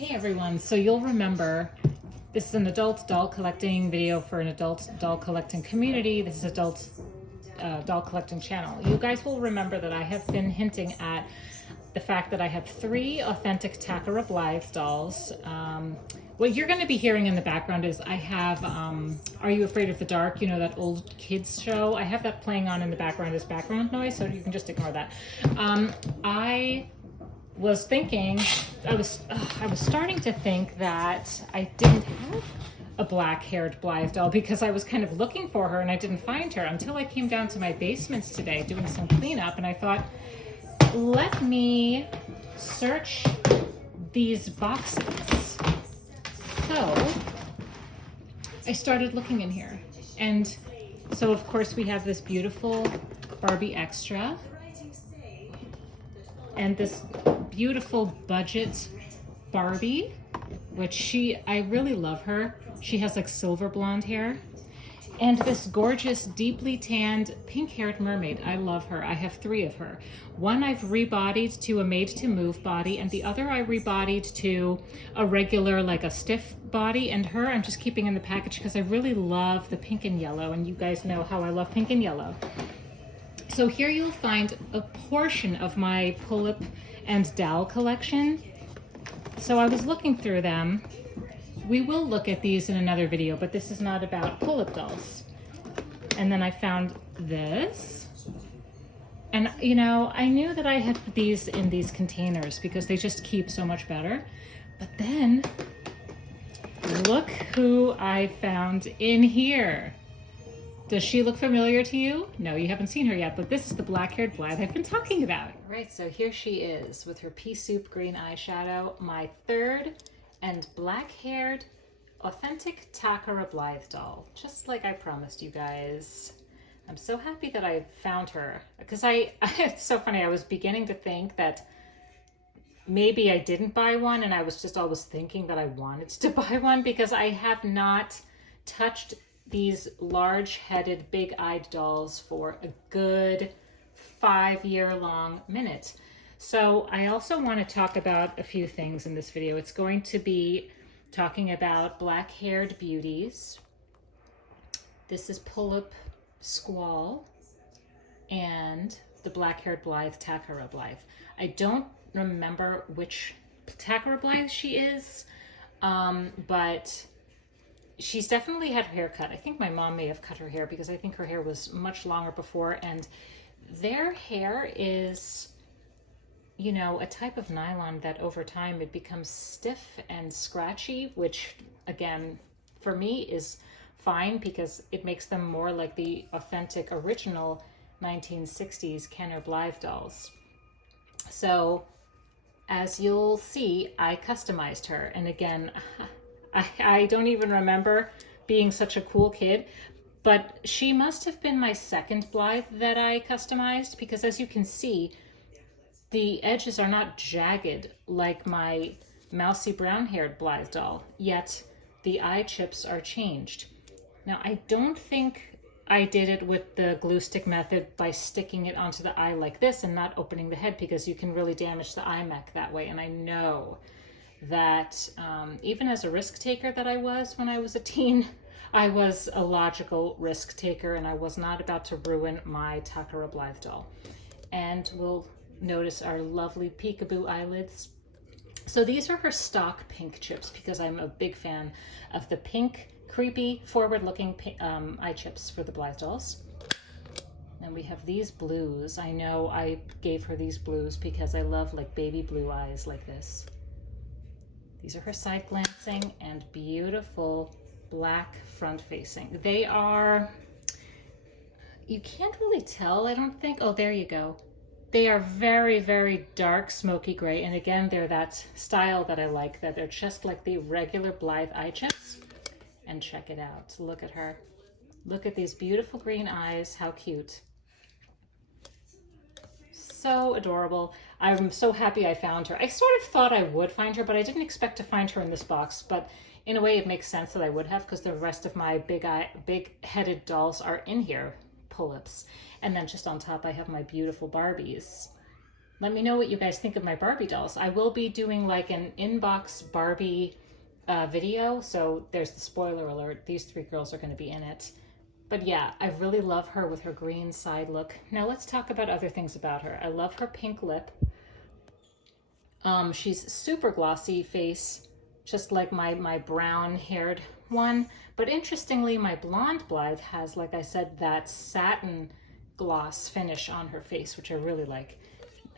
Hey everyone, so you'll remember this is an adult doll collecting video for an adult doll collecting community. This is adult doll collecting channel. You guys will remember that I have been hinting at the fact that I have 3 authentic Takara Blythe dolls. What you're going to be hearing in the background is I have Are You Afraid of the Dark? You know, that old kids show. I have that playing on in the background as background noise, so you can just ignore that. I was thinking, I was starting to think that I didn't have a black-haired Blythe doll because I was kind of looking for her and I didn't find her until I came down to my basement today doing some cleanup, and I thought, let me search these boxes. So I started looking in here, and so of course we have this beautiful Barbie Extra and this beautiful budget Barbie, which I really love her. She has like silver blonde hair. And this gorgeous, deeply tanned, pink-haired mermaid. I love her. I have 3 of her. One I've rebodied to a made-to-move body, and the other I rebodied to a regular, like a stiff body. And her I'm just keeping in the package because I really love the pink and yellow, and you guys know how I love pink and yellow. So here you'll find a portion of my Pullip and Dal collection. So I was looking through them. We will look at these in another video, but this is not about Pullip dolls. And then I found this. And you know, I knew that I had these in these containers because they just keep so much better. But then, look who I found in here. Does she look familiar to you? No, you haven't seen her yet, but this is the black-haired Blythe I've been talking about. Right, so here she is with her pea soup green eyeshadow, my 3rd and black-haired authentic Takara Blythe doll, just like I promised you guys. I'm so happy that I found her because it's so funny. I was beginning to think that maybe I didn't buy one, and I was just always thinking that I wanted to buy one because I have not touched these large-headed, big-eyed dolls for a good 5-year-long minute. So I also want to talk about a few things in this video. It's going to be talking about black-haired beauties. This is Pullip Squall and the black-haired Blythe, Takara Blythe. I don't remember which Takara Blythe she is, but she's definitely had her hair cut. I think my mom may have cut her hair because I think her hair was much longer before, and their hair is, you know, a type of nylon that over time it becomes stiff and scratchy, which again, for me is fine because it makes them more like the authentic original 1960s Kenner Blythe dolls. So as you'll see, I customized her. And again, I don't even remember being such a cool kid, but she must have been my 2nd Blythe that I customized because as you can see, the edges are not jagged like my mousy brown-haired Blythe doll, yet the eye chips are changed. Now, I don't think I did it with the glue stick method by sticking it onto the eye like this and not opening the head because you can really damage the eye mech that way. And I know that even as a risk taker that I was when I was a teen, I was a logical risk taker and I was not about to ruin my Takara Blythe doll. And we'll notice our lovely peekaboo eyelids. So these are her stock pink chips because I'm a big fan of the pink, creepy, forward-looking eye chips for the Blythe dolls. And we have these blues. I know I gave her these blues because I love like baby blue eyes like this. These are her side glancing and beautiful black front facing. They are, you can't really tell, I don't think. Oh, there you go. They are very, very dark, smoky gray. And again, they're that style that I like, that they're just like the regular Blythe eye chips. And check it out. Look at her. Look at these beautiful green eyes. How cute. So adorable. I'm so happy I found her. I sort of thought I would find her, but I didn't expect to find her in this box. But in a way, it makes sense that I would have because the rest of my big-headed dolls are in here. Pullips. And then just on top, I have my beautiful Barbies. let me know what you guys think of my Barbie dolls. I will be doing like an inbox Barbie video, so there's the spoiler alert. These three girls are going to be in it. But yeah, I really love her with her green side look. Now let's talk about other things about her. I love her pink lip. She's super glossy face, just like my brown haired one. But interestingly, my blonde Blythe has, like I said, that satin gloss finish on her face, which I really like.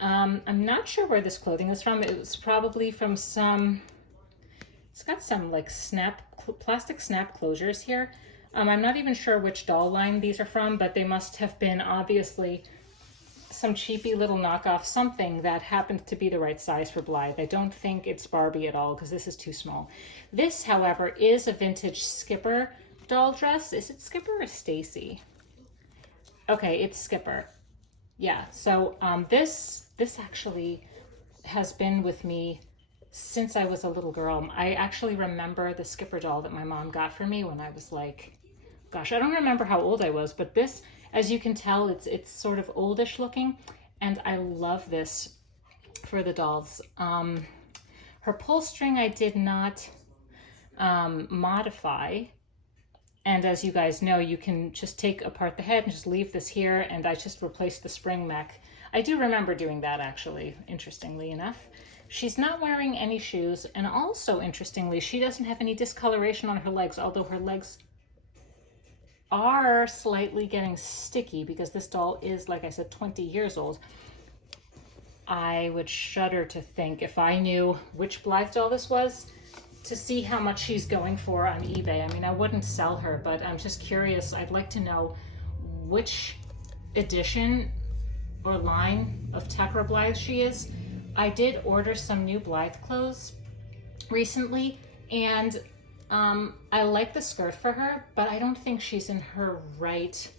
I'm not sure where this clothing is from. It was probably from some, it's got some like plastic snap closures here. I'm not even sure which doll line these are from, but they must have been obviously some cheapy little knockoff something that happened to be the right size for Blythe. I don't think it's Barbie at all because this is too small. This, however, is a vintage Skipper doll dress. Is it Skipper or Stacy? Okay, it's Skipper. Yeah, so this actually has been with me since I was a little girl. I actually remember the Skipper doll that my mom got for me when I was like, gosh, I don't remember how old I was, but this, as you can tell, it's sort of oldish looking, and I love this for the dolls. Her pull string I did not modify, and as you guys know, you can just take apart the head and just leave this here, and I just replaced the spring mech. I do remember doing that, actually, interestingly enough. She's not wearing any shoes, and also, interestingly, she doesn't have any discoloration on her legs, although her legs are slightly getting sticky because this doll is, like I said, 20 years old. I would shudder to think, if I knew which Blythe doll this was, to see how much she's going for on eBay. I mean, I wouldn't sell her, but I'm just curious. I'd like to know which edition or line of Takara Blythe she is. I did order some new Blythe clothes recently, and I like the skirt for her, but I don't think she's in her right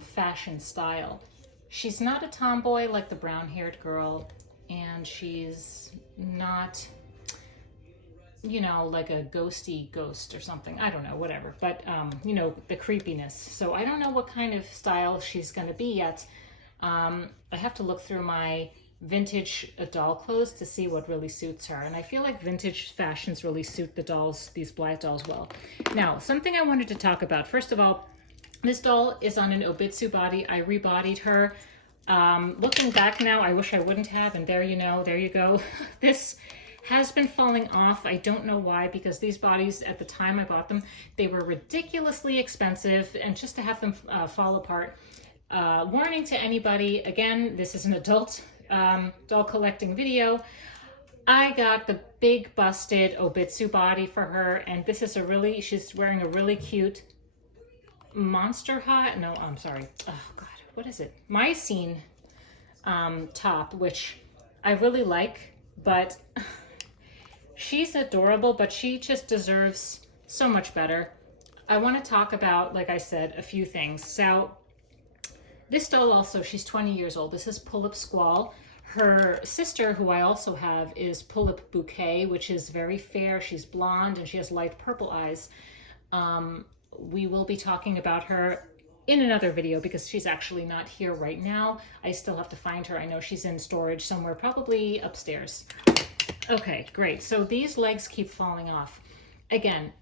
fashion style. She's not a tomboy like the brown-haired girl, and she's not, you know, like a ghosty ghost or something. I don't know, whatever. But, you know, the creepiness. So I don't know what kind of style she's going to be yet. I have to look through my vintage doll clothes to see what really suits her. And I feel like vintage fashions really suit the dolls, these Blythe dolls, well. Now, something I wanted to talk about. First of all, this doll is on an Obitsu body. I rebodied her. Looking back now, I wish I wouldn't have. And there you know, there you go. This has been falling off. I don't know why, because these bodies, at the time I bought them, they were ridiculously expensive. And just to have them fall apart. Warning to anybody, again, this is an adult doll collecting video. I got the big busted Obitsu body for her, and this is she's wearing a really cute Monster High, no, I'm sorry, oh god, what is it? Mycene top, which I really like, but she's adorable, but she just deserves so much better. I want to talk about, like I said, a few things. So this doll also, she's 20 years old. This is Pullip Squall. Her sister, who I also have, is Pullip Bouquet, which is very fair. She's blonde and she has light purple eyes. We will be talking about her in another video because she's actually not here right now. I still have to find her. I know she's in storage somewhere, probably upstairs. Okay, great. So these legs keep falling off. Again,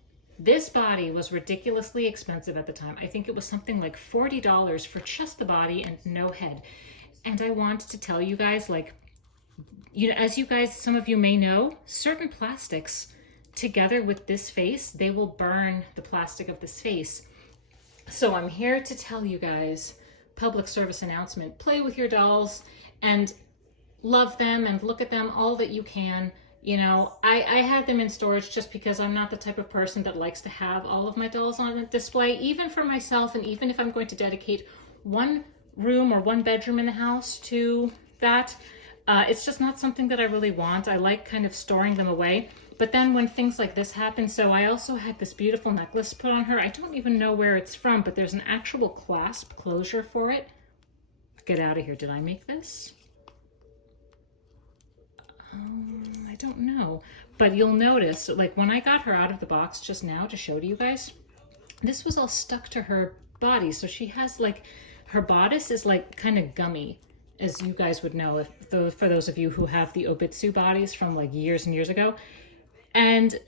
this body was ridiculously expensive at the time. I think it was something like $40 for just the body and no head. And I want to tell you guys, like, you know, as you guys, some of you may know, certain plastics together with this face, they will burn the plastic of this face. So I'm here to tell you guys, public service announcement, play with your dolls and love them and look at them all that you can. You know, I had them in storage just because I'm not the type of person that likes to have all of my dolls on a display, even for myself, and even if I'm going to dedicate one room or one bedroom in the house to that, it's just not something that I really want. I like kind of storing them away. But then when things like this happen, so I also had this beautiful necklace put on her. I don't even know where it's from, but there's an actual clasp closure for it. Get out of here. Did I make this? I don't know, but you'll notice, like when I got her out of the box just now to show to you guys, this was all stuck to her body. So she has like, her bodice is like kind of gummy as you guys would know, for those of you who have the Obitsu bodies from like years and years ago. And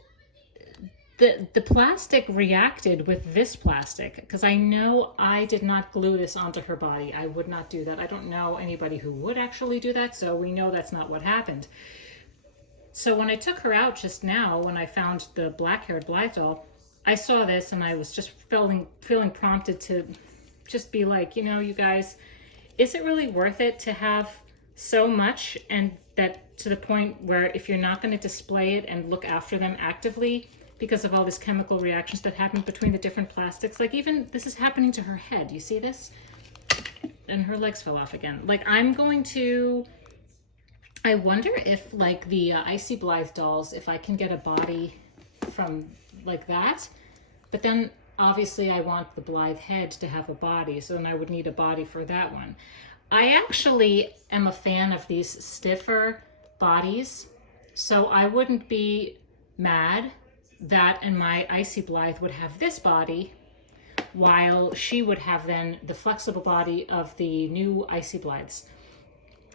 the plastic reacted with this plastic, because I know I did not glue this onto her body. I would not do that. I don't know anybody who would actually do that, so we know that's not what happened. So when I took her out just now, when I found the black-haired Blythe doll, I saw this and I was just feeling prompted to just be like, you know, you guys, is it really worth it to have so much, and that to the point where if you're not going to display it and look after them actively because of all these chemical reactions that happen between the different plastics, like even this is happening to her head. You see this? And her legs fell off again. Like I wonder if like the Icy Blythe dolls, if I can get a body from like that, but then obviously I want the Blythe head to have a body, so then I would need a body for that one. I actually am a fan of these stiffer bodies, so I wouldn't be mad that and my Icy Blythe would have this body, while she would have then the flexible body of the new Icy Blythes.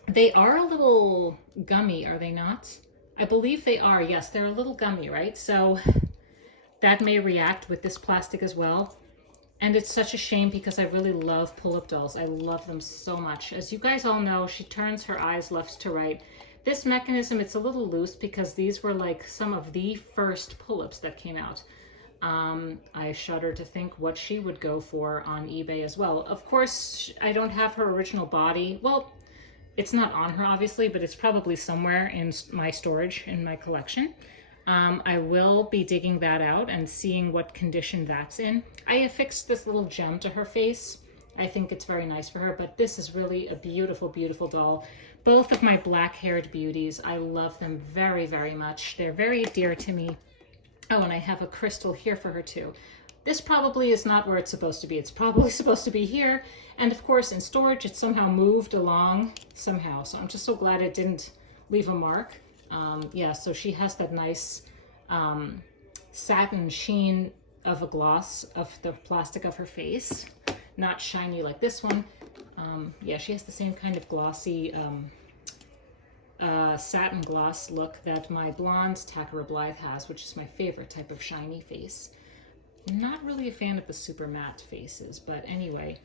They are a little gummy, are they not? I believe they are. Yes, they're a little gummy, right? So that may react with this plastic as well. And it's such a shame because I really love Pullip dolls. I love them so much. As you guys all know, she turns her eyes left to right. This mechanism, it's a little loose because these were like some of the first Pullips that came out. I shudder to think what she would go for on eBay as well. Of course, I don't have her original body. Well, it's not on her obviously, but it's probably somewhere in my storage in my collection. I will be digging that out and seeing what condition that's in. I affixed this little gem to her face. I think it's very nice for her, but this is really a beautiful, beautiful doll. Both of my black-haired beauties, I love them very, very much. They're very dear to me. Oh, and I have a crystal here for her too. This probably is not where it's supposed to be. It's probably supposed to be here. And of course, in storage, it somehow moved along somehow. So I'm just so glad it didn't leave a mark. Yeah, so she has that nice satin sheen of a gloss of the plastic of her face. Not shiny like this one. Yeah, she has the same kind of glossy satin gloss look that my blonde Takara Blythe has, which is my favorite type of shiny face. I'm not really a fan of the super matte faces, but anyway,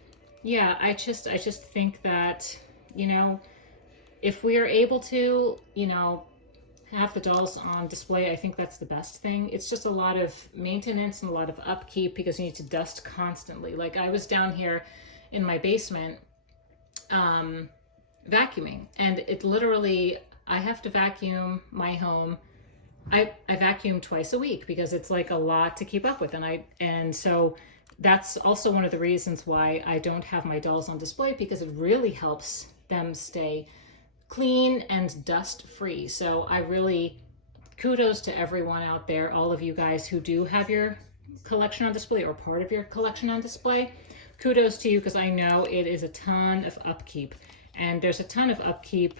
yeah, I just think that, you know, if we are able to, you know, have the dolls on display, I think that's the best thing. It's just a lot of maintenance and a lot of upkeep because you need to dust constantly. Like I was down here in my basement vacuuming, and it literally, I have to vacuum my home. I vacuum twice a week because it's like a lot to keep up with, and so that's also one of the reasons why I don't have my dolls on display, because it really helps them stay clean and dust free. So I really, kudos to everyone out there, all of you guys who do have your collection on display or part of your collection on display. Kudos to you, because I know it is a ton of upkeep, and there's a ton of upkeep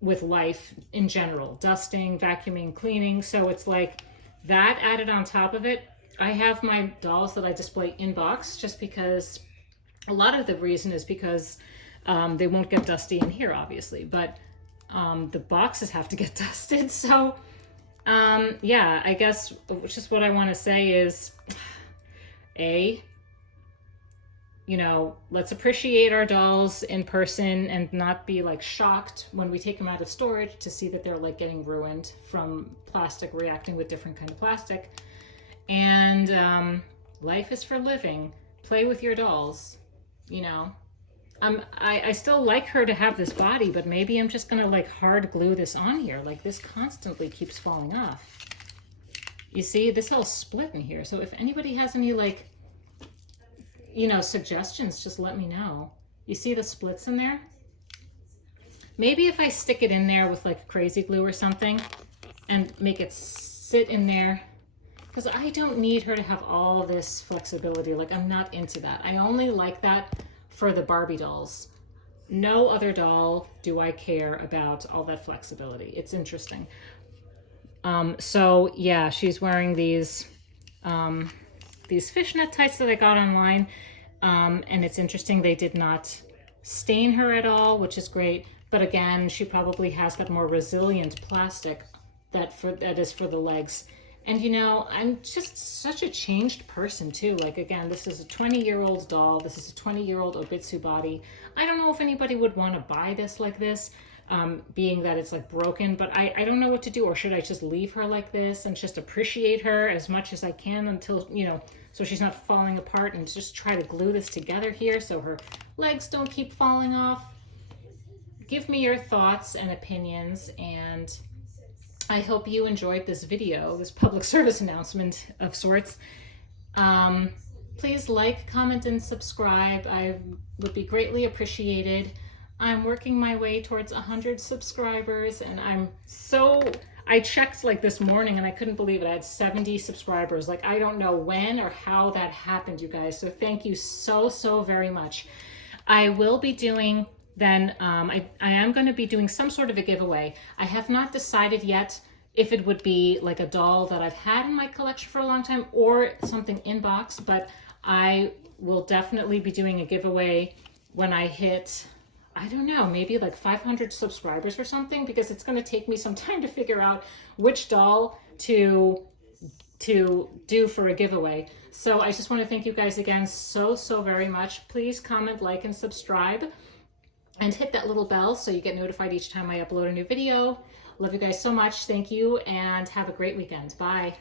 with life in general, dusting, vacuuming, cleaning. So it's like that added on top of it. I have my dolls that I display in box just because a lot of the reason is because they won't get dusty in here, obviously, but the boxes have to get dusted. So yeah, I guess just what I want to say is, you know, let's appreciate our dolls in person and not be like shocked when we take them out of storage to see that they're like getting ruined from plastic reacting with different kind of plastic. And life is for living. Play with your dolls, you know. I still like her to have this body, but maybe I'm just gonna like hard glue this on here. Like this constantly keeps falling off. You see, this all split in here. So if anybody has any like, you know, suggestions, just let me know. You see the splits in there? Maybe if I stick it in there with like crazy glue or something and make it sit in there, because I don't need her to have all this flexibility. Like I'm not into that. I only like that for the Barbie dolls. No other doll do I care about all that flexibility. It's interesting. So yeah, she's wearing these fishnet tights that I got online. And it's interesting, they did not stain her at all, which is great. But again, she probably has that more resilient plastic that is for the legs. And you know, I'm just such a changed person too. Like again, this is a 20-year-old doll. This is a 20-year-old Obitsu body. I don't know if anybody would want to buy this like this, being that it's like broken, but I don't know what to do. Or should I just leave her like this and just appreciate her as much as I can until, you know, so she's not falling apart, and just try to glue this together here so her legs don't keep falling off? Give me your thoughts and opinions, and I hope you enjoyed this video, this public service announcement of sorts. Please like, comment, and subscribe. I would be greatly appreciated. I'm working my way towards 100 subscribers, and I checked like this morning and I couldn't believe it. I had 70 subscribers. Like, I don't know when or how that happened, you guys. So thank you so very much. I will be doing then, I am going to be doing some sort of a giveaway. I have not decided yet if it would be like a doll that I've had in my collection for a long time or something in box, but I will definitely be doing a giveaway when I hit, I don't know, maybe like 500 subscribers or something, because it's going to take me some time to figure out which doll to do for a giveaway. So I just want to thank you guys again so very much. Please comment, like, and subscribe, and hit that little bell so you get notified each time I upload a new video. Love you guys so much. Thank you, and have a great weekend. Bye.